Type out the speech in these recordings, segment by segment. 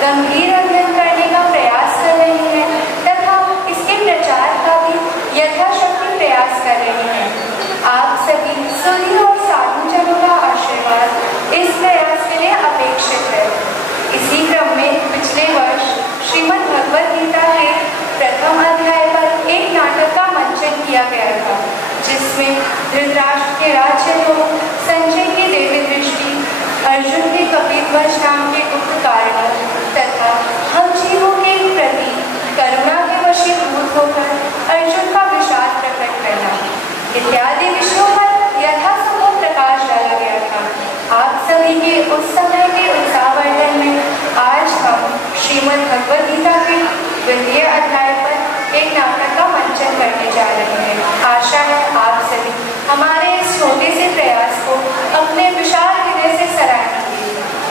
गंभीर अध्ययन करने का प्रयास कर रहे हैं तथा इसके प्रचार का भी यथाशक्ति प्रयास कर रहे हैं। आप सभी सुधी और साधुजनों का आशीर्वाद इस प्रयास के लिए अपेक्षित है। इसी क्रम में पिछले वर्ष श्रीमद् भगवद गीता के प्रथम अध्याय पर एक नाटक का मंचन किया गया था, जिसमें धृतराष्ट्र के राज्य लोग, संजय की देवी दृष्टि, अर्जुन के कपिध्वज नाम के उपकारण तथा हम जीवों के प्रति करुणा के वशीभूत होकर अर्जुन का विषाद प्रकट करना इत्यादि विषयों पर यथासंभव प्रकाश डाला गया था। आप सभी के उस समय के उत्साहवर्धन में आज हम श्रीमद् भगवद गीता के द्वितीय अध्याय पर एक नाटक का मंचन करने जा रहे हैं। आशा है आप सभी हमारे इस छोटे से प्रयास को अपने विशाल हृदय से सराहेंगे।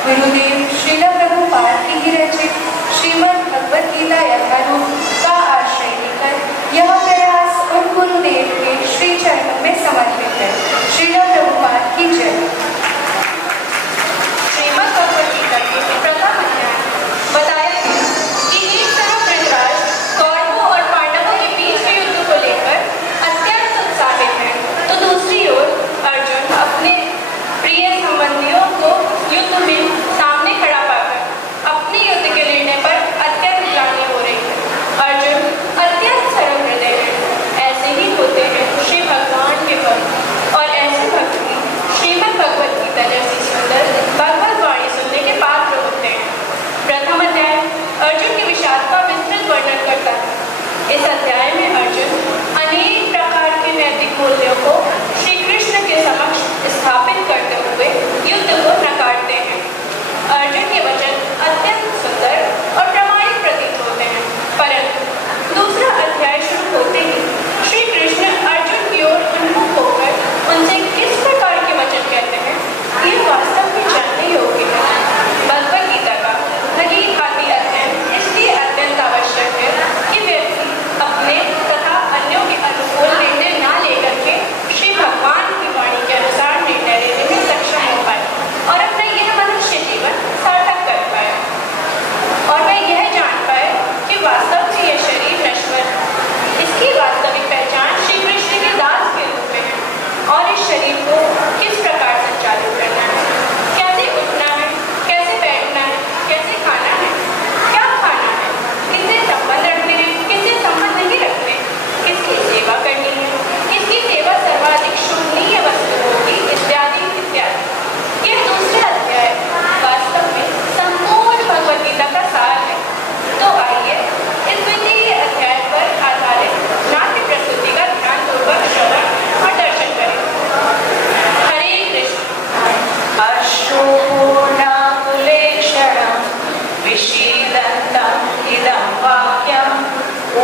गुरुदेव श्रील प्रभुपाद की रचित श्रीमद् भगवद गीता यथारूप का आश्रय लेकर यह प्रयास उन गुरुदेव के श्री चरणों में समर्पित है। श्रील प्रभुपाद की जय। श्रीमद् भगवद गीता के प्रथम अध्याय बताया है कि एक तरफ धृतराष्ट्र कौरवों और पांडवों के बीच के युद्ध को लेकर अत्यंत उत्साहित है, तो दूसरी ओर अर्जुन अपने प्रिय संबंधियों को युद्ध में सामने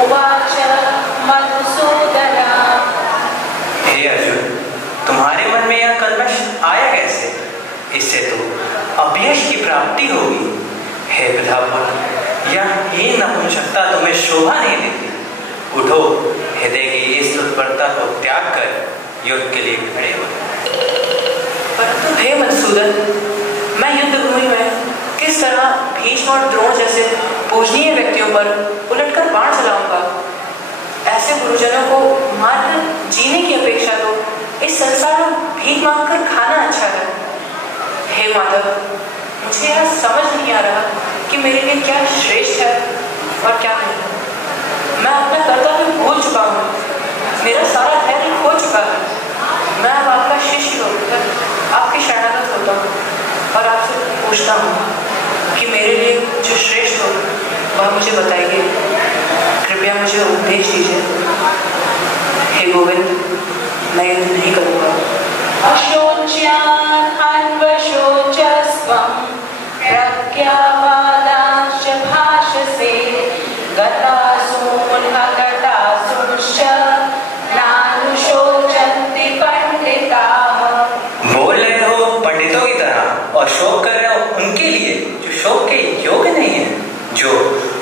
उवाच मधुसूदन। हे अर्जुन, तुम्हारे मन में यह कल्मश आया कैसे? इससे तो अपयश की प्राप्ति होगी। हे प्रधापुत्र, यह हीन नपुंसकता तुम्हें शोभा नहीं देती। उठो, हृदय की इस तत्परता को त्याग कर युद्ध के लिए खड़े हो। परंतु हे मधुसूदन, मैं युद्ध भूमि में किस तरह भीष्म और द्रोण जैसे पूजनीय व्यक्तियों पर उलटकर बाण चलाऊंगा? ऐसे गुरुजनों को मारकर जीने की अपेक्षा तो इस संसार में भीख मांगकर खाना अच्छा है। हे माधव, मुझे यह समझ नहीं आ रहा कि मेरे लिए क्या श्रेष्ठ है और क्या नहीं। मैं अपना कर्तव्य भूल चुका हूँ, मेरा सारा धैर्य खो चुका है। मैं अब आपका शिष्य होकर आपकी शरणागत होता हूँ और आपसे पूछता हूँ कि मेरे लिए जो श्रेष्ठ हो वह मुझे बताइए। कृपया मुझे उपदेश दीजिए। हे गोविंद, मैं युद्ध नहीं करूँगा। अशोच्यान् अन्वशोचस्त्वं प्रज्ञावादांश्च भाषसे गतासून् अगतासूंश्च नानुशोचन्ति पंडिताः। बोल रहे हो पंडितों की तरह और शोक कर रहे हो उनके लिए जो शोक के योग्य नहीं है। जो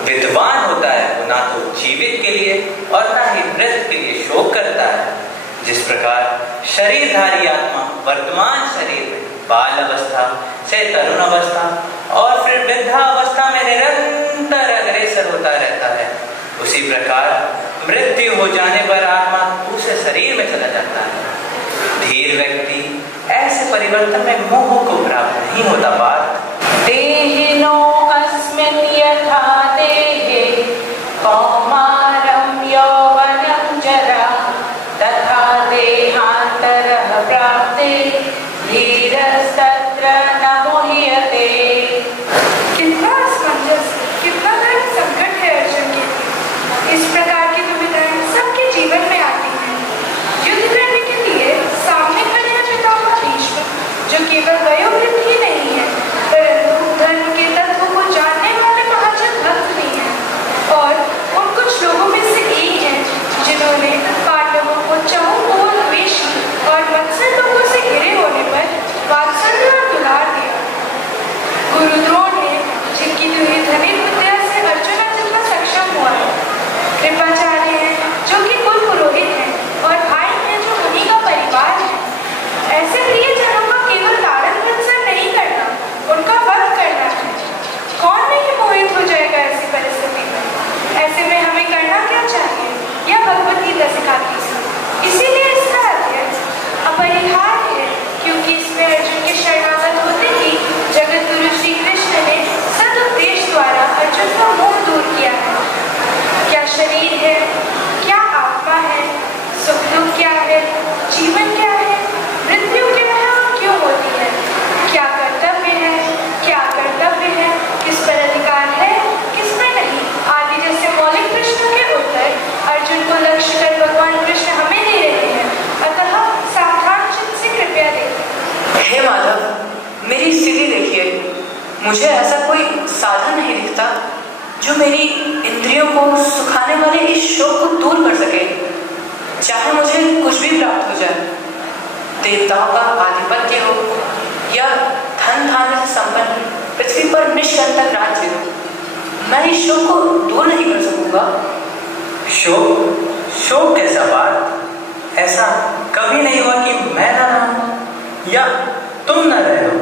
विद्वान होता है वो ना तो जीवित के लिए और ना ही मृत के लिए शोक करता है। जिस प्रकार शरीरधारी आत्मा वर्तमान शरीर में बाल अवस्था से तरुण अवस्था और फिर वृद्धावस्था में निरंतर अग्रसर होता रहता है, उसी प्रकार मृत्यु हो जाने पर आत्मा दूसरे शरीर में चला जाता है। धीर व्यक्ति ऐसे परिवर्तन में मोह को प्राप्त नहीं होता। बात देहिनो अस्मिन् यथा देहे कौमारं यौवनं जरा तथा देहान्तरः प्राप्ते धीरस्तत्र न मुह्यते। कितना असमंजस, कितना बड़ा संकट है अर्जुन के लिए। इस प्रकार की दुविधाएं सबके जीवन में आती हैं। युद्ध करने के लिए सामने खड़े हैं पितामह भीष्म, जो केवल वयोवृद्ध ही नहीं है परंतु धर्म के तत्व को जानने वाले महाजन भक्त भी हैं। और उन कुछ लोगों में से एक हैं जिन्होंने पांडवों को चहुमुख द्वेषी और मत्सर लोगों से घिरे होने पर वात्सल्य और दुलार दिया। गुरु द्रोण ने जिनकी धनुर्धर विद्या से अर्जुन जितना सक्षम हुआ है, कृपाचार्य हैं जो कि कुल पुरोहित हैं और भाई हैं जो उन्हीं का परिवार है। ऐसे प्रियजनों का केवल लालन वत्सल नहीं करना, उनका वध करना है। कौन नहीं मोहित हो जाएगा ऐसी परिस्थिति में? ऐसे में हमें करना क्या चाहिए? यह भगवत गीता सिखाती है। इसीलिए इसका अध्ययन अपरिहार्य है, क्योंकि इसमें अर्जुन के शरणागत होते ही जगत गुरु श्री कृष्ण ने सदुपदेश द्वारा अर्जुन का मोह दूर किया है। क्या शरीर है, क्या आत्मा है, सुख दुख क्या है, जीवन क्या है, मृत्यु क्या है और क्यों होती है, क्या कर्तव्य है, क्या कर्तव्य है, किस पर अधिकार है, किस पर नहीं, आदि जैसे मौलिक प्रश्नों के उत्तर अर्जुन को लक्ष्य कर भगवान कृष्ण हमें दे रहे हैं। अतः सावधान चित्त से कृपया देखें। हे माधव, मेरी स्थिति देखिए। मुझे ऐसा कोई साधन नहीं दिखता जो मेरी इंद्रियों को सुखाने वाले इस शोक को दूर कर सके। चाहे मुझे कुछ भी प्राप्त हो जाए, देवताओं का आधिपत्य हो या धन धान्य से संपन्न पृथ्वी पर निष्कंटक राज्य हो, मैं इस शोक को दूर नहीं कर सकूंगा। शोक? शोक कैसा बात? ऐसा कभी नहीं हुआ कि मैं ना रहूं या तुम न रहे हो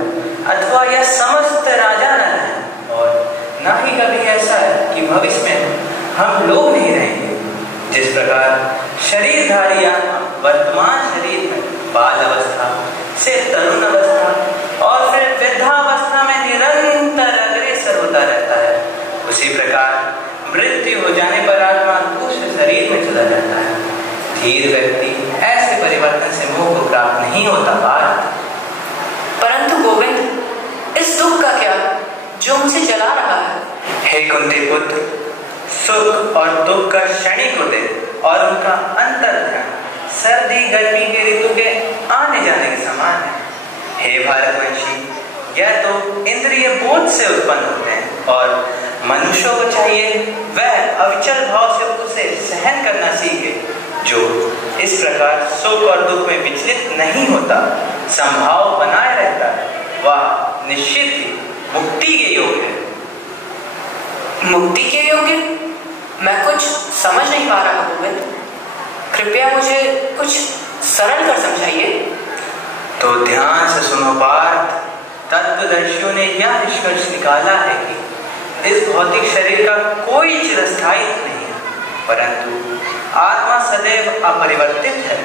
अथवा यह समस्त राजा न रहे, और ना ही कभी ऐसा है कि भविष्य में हम लोग नहीं रहेंगे। जिस प्रकार शरीरधारी आत्मा वर्तमान शरीर में बाल अवस्था से तरुण अवस्था और फिर वृद्धावस्था में निरंतर अग्रसर होता रहता है, उसी प्रकार मृत्यु हो जाने पर आत्मा दूसरे शरीर में चला जाता है। धीर व्यक्ति ऐसे परिवर्तन से मोह को प्राप्त नहीं होता। बात परंतु गोविंद, इस दुख का क्या जो मुझे जला रहा है? हे कुंती पुत्र, सुख और दुख का क्षणिक उदय और उनका अंतर ध्यान सर्दी गर्मी के ऋतु के आने जाने के समान है। हे भारतवंशी, यह तो इंद्रिय बोध से उत्पन्न होते हैं और मनुष्यों को चाहिए वह अविचल भाव से उसे इस प्रकार सुख और दुख में विचलित नहीं होता, संभाव बनाए रहता है, वह निश्चित ही मुक्ति के योग्य है। मुक्ति के योग्य? मैं कुछ समझ नहीं पा रहा गोविंद, कृपया मुझे कुछ सरल कर समझाइए। तो ध्यान से सुनो पार्थ, तत्वदर्शियों ने यह निष्कर्ष निकाला है कि इस भौतिक शरीर का कोई चिरस्थायित्व नहीं है, परंतु आत्मा सदैव अपरिवर्तित है।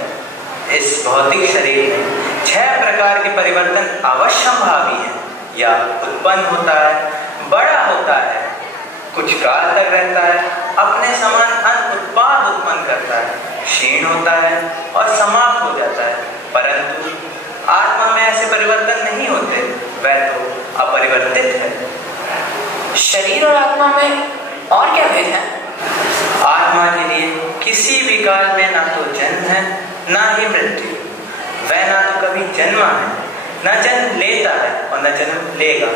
इस भौतिक शरीर में 6 प्रकार के परिवर्तन अवश्यंभावी हैं, या उत्पन्न होता है, बड़ा होता है, कुछ काल तक रहता है, अपने समान अन्य उत्पाद उत्पन्न करता है, क्षीण होता है और समाप्त हो जाता है। परंतु आत्मा में ऐसे परिवर्तन नहीं होते, वह तो अपरिवर्तित है। शरीर और आत्मा में और क्या भेद है? आत्मा के लिए किसी भी काल में ना तो जन्म है ना ही मृत्यु। वह ना तो कभी जन्मा है, ना जन्म लेता है और न जन्म लेगा।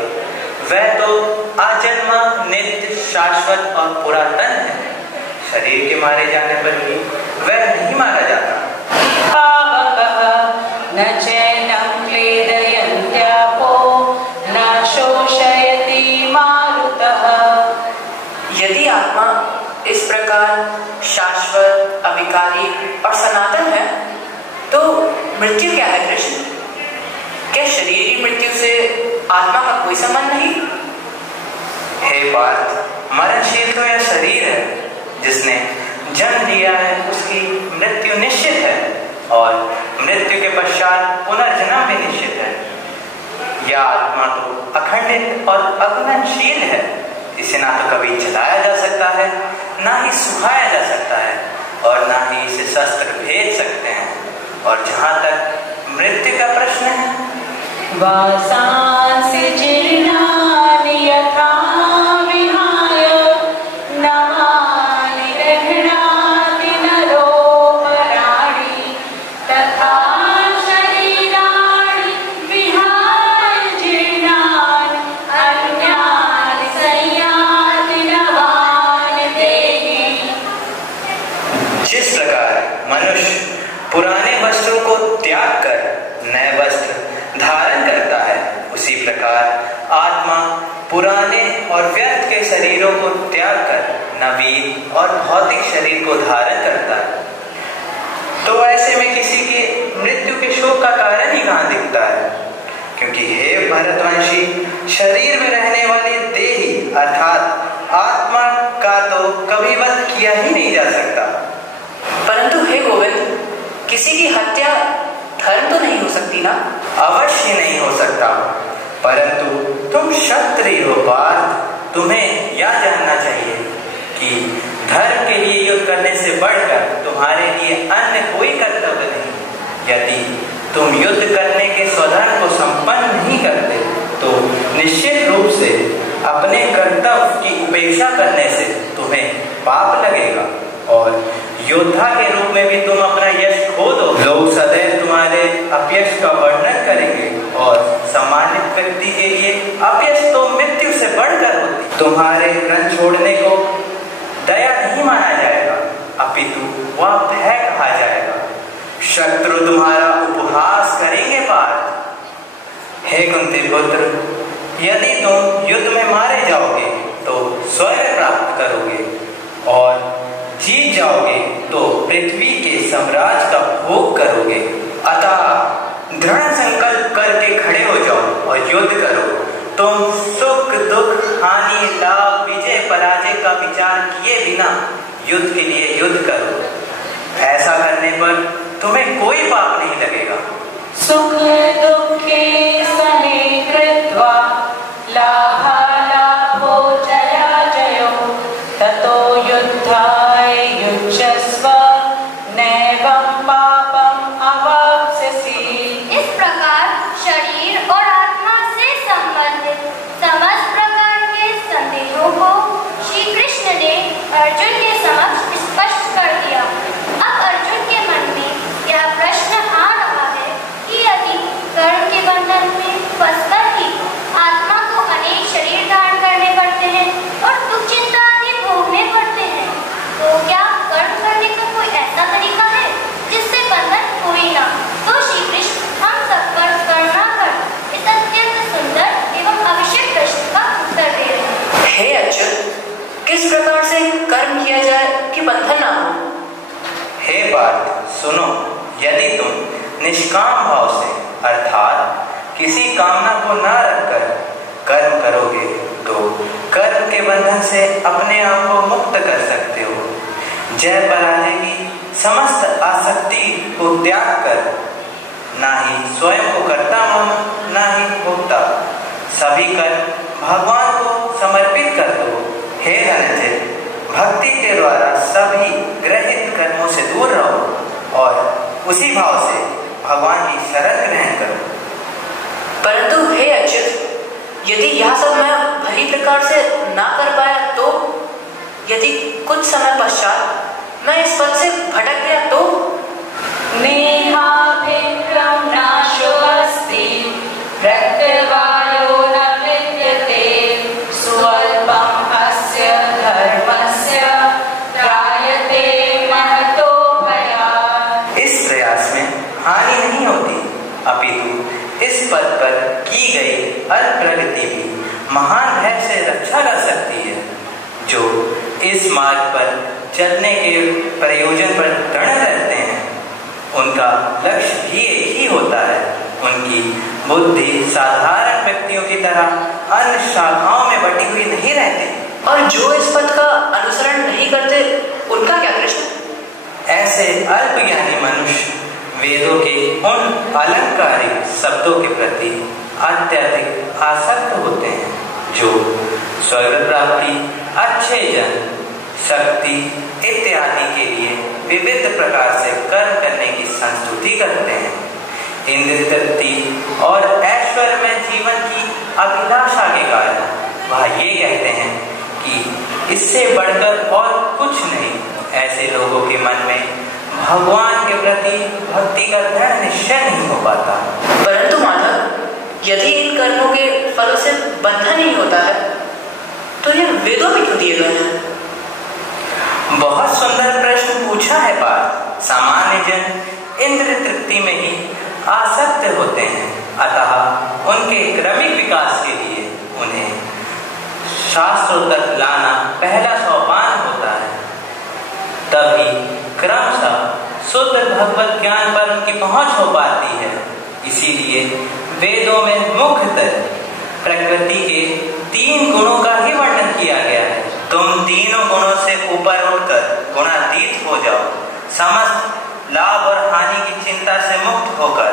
वह तो अजन्मा, नित्य, शाश्वत और पुरातन है। शरीर के मारे जाने पर भी वह नहीं मारा जाता। न चैनं क्लेदयन्त्यापो न शोषयति मारुतः। यदि आत्मा इस प्रकार शाश्वत, अविकारी और सनातन है, तो मृत्यु क्या है कृष्ण? क्या शरीर ही मृत्यु से आत्मा का कोई संबंध नहीं? हे पार्थ, मरणशील तो यह शरीर है। जिसने जन्म लिया है उसकी मृत्यु निश्चित है, और मृत्यु के पश्चात पुनर्जन्म भी निश्चित है। यह आत्मा तो अखंडित और अगुणनशील है। इसे ना तो कभी जलाया जा सकता है, ना ही सुखाया जा सकता है, और ना ही इसे शस्त्र भेज सकते हैं। और जहाँ तक मृत्यु का प्रश्न है, वासांसि जीर्णानि यथा विहाय नवानि गृह्णाति नरोपराणि तथा शरीराणि विहाय जीर्णानि अन्यानि संयाति नवानि देहि। जिस प्रकार मनुष्य पुराने वस्त्रों को त्याग कर नए वस्त्र धारण करता है, उसी प्रकार आत्मा पुराने और व्यर्थ के शरीरों को त्याग कर नवीन और भौतिक शरीर को धारण करता है। तो ऐसे में किसी की मृत्यु के शोक का कारण ही कहाँ दिखता है? क्योंकि हे भरतवंशी, शरीर में रहने वाली देही अर्थात आत्मा का तो कभी वध किया ही नहीं जा सकता। परंतु हे गोविंद, किसी की हत्या धर्म तो नहीं हो सकती ना? अवश्य नहीं हो सकता, परंतु तुम क्षत्रिय हो पार्थ। तुम्हें यह जानना चाहिए कि धर्म के लिए युद्ध करने से बढ़कर तुम्हारे लिए अन्य कोई कर्तव्य नहीं। यदि तुम युद्ध करने के स्वधर्म को संपन्न नहीं करते, तो निश्चित रूप से अपने कर्तव्य की उपेक्षा करने से तुम्हें पाप लगेगा, और योद्धा के रूप में भी तुम अपना यश खो दो। लोग सदैव तुम्हारे अपयश का वर्णन करेंगे, और सम्मानित व्यक्ति के लिए अपयश तो मृत्यु से बढ़कर होती। तुम्हारे रण छोड़ने को दया नहीं माना जाएगा, अपितु वह भय कहा जाएगा। शत्रु तुम्हारा उपहास करेंगे पार्थ। हे कुंती पुत्र, यदि तुम युद्ध में मारे जाओगे तो स्वर्ग प्राप्त करोगे, और जीत जाओगे तो पृथ्वी के साम्राज्य का भोग करोगे। अतः दृढ़ संकल्प करके खड़े हो जाओ और युद्ध करो। तुम सुख, दुख, हानि, लाभ, विजय, पराजय का विचार किए बिना युद्ध के लिए युद्ध करो। ऐसा करने पर तुम्हें कोई पाप नहीं लगेगा। सुख दुखे समे कृत्वा लाभालाभो जया जयो ततो युद्धाय युज्यस्व नैवं पापम् अवाप्स्यसि। इस प्रकार शरीर और आत्मा से संबंधित समस्त प्रकार के संदेहों को श्री कृष्ण ने अर्जुन के समक्ष स्पष्ट कर दिया। अब अर्जुन के मन में यह प्रश्न आ रहा है कि यदि कर्म के बंधन सुनो, यदि तुम निष्काम भाव से अर्थात किसी कामना को न रखकर कर्म करोगे तो कर्म के बंधन से अपने आप को मुक्त कर सकते हो। जय पराजय की समस्त आसक्ति को त्याग कर ना ही स्वयं को कर्ता मानो ना ही भोक्ता, सभी कर्म भगवान को समर्पित कर दो। हे धनंजय, भक्ति के द्वारा सभी ग्रहित कर्मों से दूर रहो और उसी भाव से भगवान की शरण ग्रहण करो। परंतु हे अच्युत, यदि यह सब मैं भली प्रकार से ना कर पाया तो, यदि कुछ समय पश्चात मैं इस पद से भटक गया तो? नेहाभिक्रम नाशो अस्ति प्रत्यवायो न विद्यते स्वल्पम अस्य धर्मस्य त्रायते महतो भयात्। इस प्रयास में हानि नहीं होती, अपितु इस पद पर की गई अल्प प्रगति भी महान भय से रक्षा कर सकती है। जो इस मार्ग पर चलने के प्रयोजन पर दृढ़ रहते हैं उनका लक्ष्य भी एक ही होता है। उनकी बुद्धि साधारण व्यक्तियों की तरह अन्य शाखाओं में बटी हुई नहीं रहती। और जो इस पद का अनुसरण नहीं करते उनका क्या कृष्ण? ऐसे अल्पज्ञानी मनुष्य वेदों के उन अलंकारिक शब्दों के प्रति अत्यधिक आसक्त होते हैं जो स्वर्ग प्राप्ति, अच्छे जन, शक्ति इत्यादि के लिए विविध प्रकार से कर्म करने की संस्तुति करते हैं। इंद्र तृप्ति और ऐश्वर्य में जीवन की अभिलाषा के कारण वह ये कहते हैं कि इससे बढ़कर और कुछ नहीं। ऐसे लोगों के मन में भगवान के प्रति भक्ति का दृढ़ निश्चय नहीं हो पाता। परंतु माधव, यदि इन कर्मों के फलों से बंधन ही होता है तो ये वेदों में क्यों दिए गए हैं? बहुत सुंदर प्रश्न पूछा है पार्थ। सामान्य जन इंद्र तृप्ति में ही आसक्त होते हैं, अतः उनके क्रमिक विकास के लिए उन्हें शास्त्रों तक लाना पहला सोपान होता है। तभी क्रमशः शुद्ध भगवत ज्ञान पर उनकी पहुंच हो पाती है। इसीलिए वेदों में मुख्यतः प्रकृति के 3 गुणों का ही वर्णन किया गया है। तुम तीनों गुणों से ऊपर उठकर गुणातीत हो जाओ, समस्त लाभ और हानि की चिंता से मुक्त होकर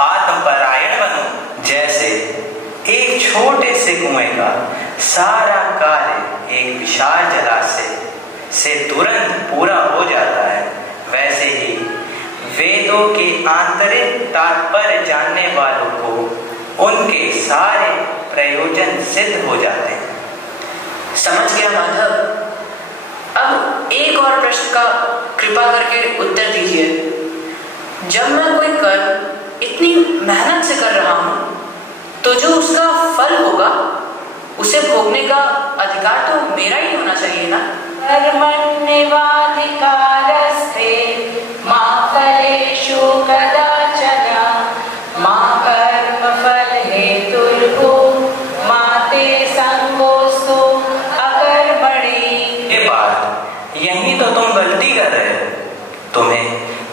आत्मपरायण बनो। जैसे एक छोटे से कुएं का सारा कार्य एक विशाल जलाशय से तुरंत पूरा हो जाता है, वैसे ही वेदों के आंतरिक तात्पर्य जानने वालों को उनके सारे प्रयोजन सिद्ध हो जाते हैं। समझ गया माधव। अब एक और प्रश्न का कृपा करके उत्तर दीजिए। जब मैं कोई कर्म इतनी मेहनत से कर रहा हूं तो जो उसका फल होगा उसे भोगने का अधिकार तो मेरा ही होना चाहिए ना? कर्मण्येवाधिकारस्ते मा फलेषु कदाचन मा कर्मफल हेतुर्भुः मा ते संगोऽस्तु अकर्मणि। ये बात यही तो तुम गलती कर रहे हो। तुम्हें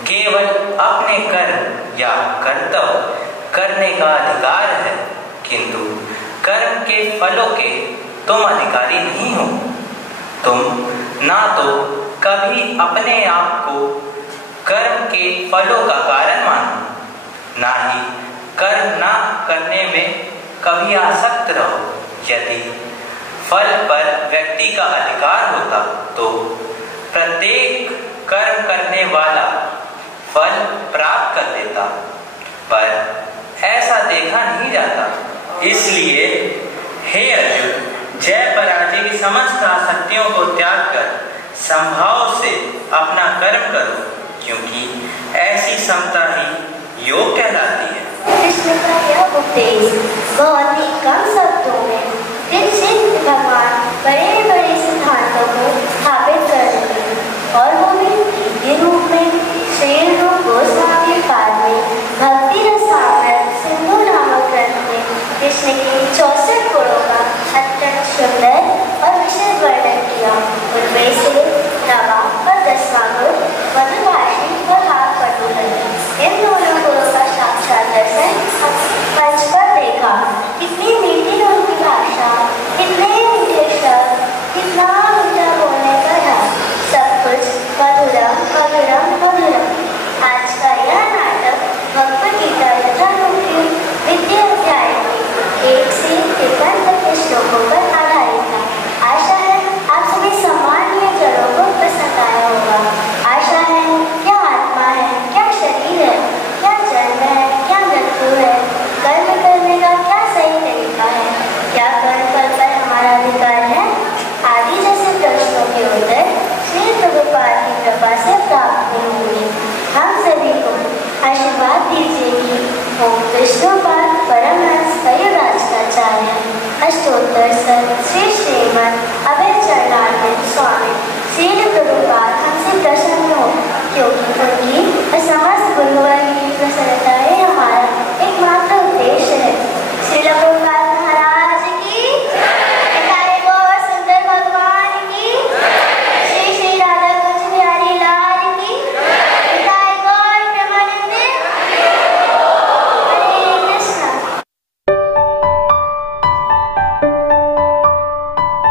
केवल अपने कर्म या कर्तव्य करने का अधिकार है, किंतु कर्म के फलों के तुम अधिकारी नहीं हो। तुम ना तो कभी अपने आप को कर्म के फलों का कारण मानो, ना ही कर्म ना करने में कभी आसक्त रहो। यदि फल पर व्यक्ति का अधिकार होता तो प्रत्येक कर्म करने वाला फल प्राप्त कर लेता, पर ऐसा देखा नहीं जाता। इसलिए हे अर्जुन, जय पराजय की समस्त आसक्तियों को त्याग कर संभाव से अपना कर्म करो, क्योंकि ऐसी समता ही योग कहलाती है। कृष्ण का यह उपदेश बहुत ही कम शब्दों में दिल से भगवान बड़े बड़े सिद्धांतों को स्थापित कर रहे हैं, और वो भी दिव्य रूप में। श्री रूप गोस्वामी काल में भक्ति रसामृत सिंधु नामक ग्रंथ में कृष्ण के 64 गुणों का अत्यंत सुंदर और विशेष वर्णन किया। उनमें से 9वां और 10वां गुण मधुभाषी और हाथ अविरम मधुरम